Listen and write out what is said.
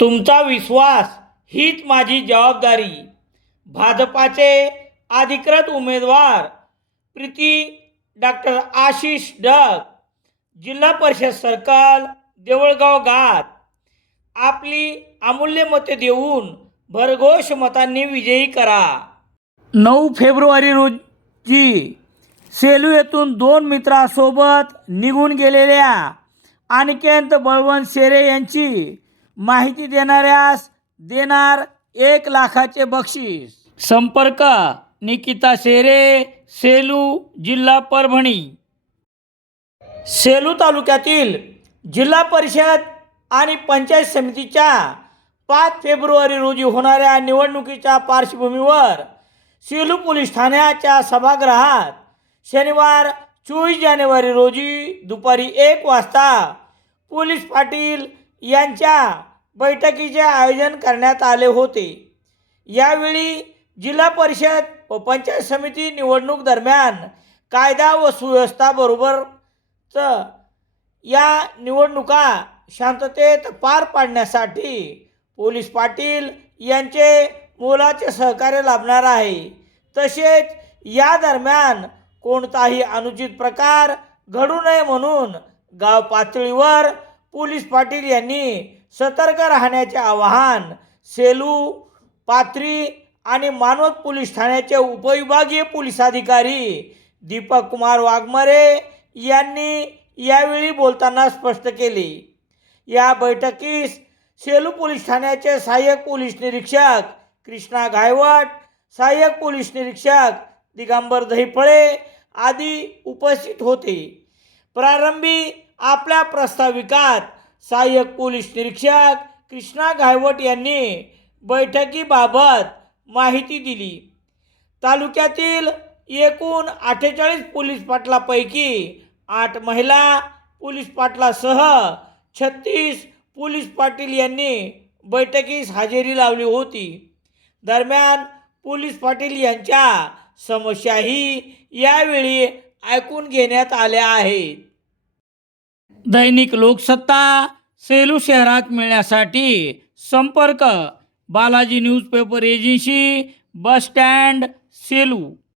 तुमचा विश्वास हीच माझी जबाबदारी. भाजपाचे अधिकृत उमेदवार प्रीती डॉक्टर आशिष डग जिल्हा परिषद सर्कल देवळगाव घाट. आपली अमूल्य मते देऊन भरघोष मतांनी विजयी करा. नऊ फेब्रुवारी रोजी सेलू येथून दोन मित्रांसोबत निघून गेलेल्या अनिकेंत बळवंत शेरे यांची माहिती देणाऱ्यास देणार एक लाखाचे बक्षीस. संपर्क निकिता शेरे सेलू जिल्हा परभणी. सेलू तालुक्यातील जिल्हा परिषद आणि पंचायत समितीच्या पाच फेब्रुवारी रोजी होणाऱ्या निवडणुकीच्या पार्श्वभूमीवर सेलू पोलीस ठाण्याच्या सभागृहात शनिवार चोवीस जानेवारी रोजी दुपारी एक वाजता पोलीस पाटील यांच्या बैठकीचे आयोजन करण्यात आले होते. यावेळी जिल्हा परिषद व पंचायत समिती निवडणूक दरम्यान कायदा व सुव्यवस्थाबरोबरच या निवडणुका शांततेत पार पाडण्यासाठी पोलीस पाटील यांचे मोलाचे सहकार्य लाभणार आहे. तसेच या दरम्यान कोणताही अनुचित प्रकार घडू नये म्हणून गाव पातळीवर पोलीस पाटील यांनी सतर्क राहण्याचे आवाहन सेलू पात्री आणि मानवत पोलीस ठाण्याचे उपविभागीय पोलीस अधिकारी दीपक कुमार वाघमारे यांनी यावेळी बोलताना स्पष्ट केले. या बैठकीस सेलू पोलीस ठाण्याचे सहाय्यक पोलीस निरीक्षक कृष्णा गायवट सहाय्यक पोलीस निरीक्षक दिगंबर दहिफळे आदी उपस्थित होते. प्रारंभी आपल्या प्रस्ताविकात सहाय्यक पोलीस निरीक्षक कृष्णा गायवट यांनी बैठकीबाबत माहिती दिली. तालुक्यातील एकूण अठ्ठेचाळीस पोलीस पाटलापैकी आठ महिला पोलीस पाटलासह छत्तीस पोलीस पाटील यांनी बैठकीस हजेरी लावली होती. दरम्यान पोलीस पाटील यांच्या समस्याही यावेळी ऐकून घेण्यात आल्या आहेत. दैनिक लोकसत्ता सेलू शहरात मिळण्यासाठी संपर्क Balaji newspaper agency bus stand Selu.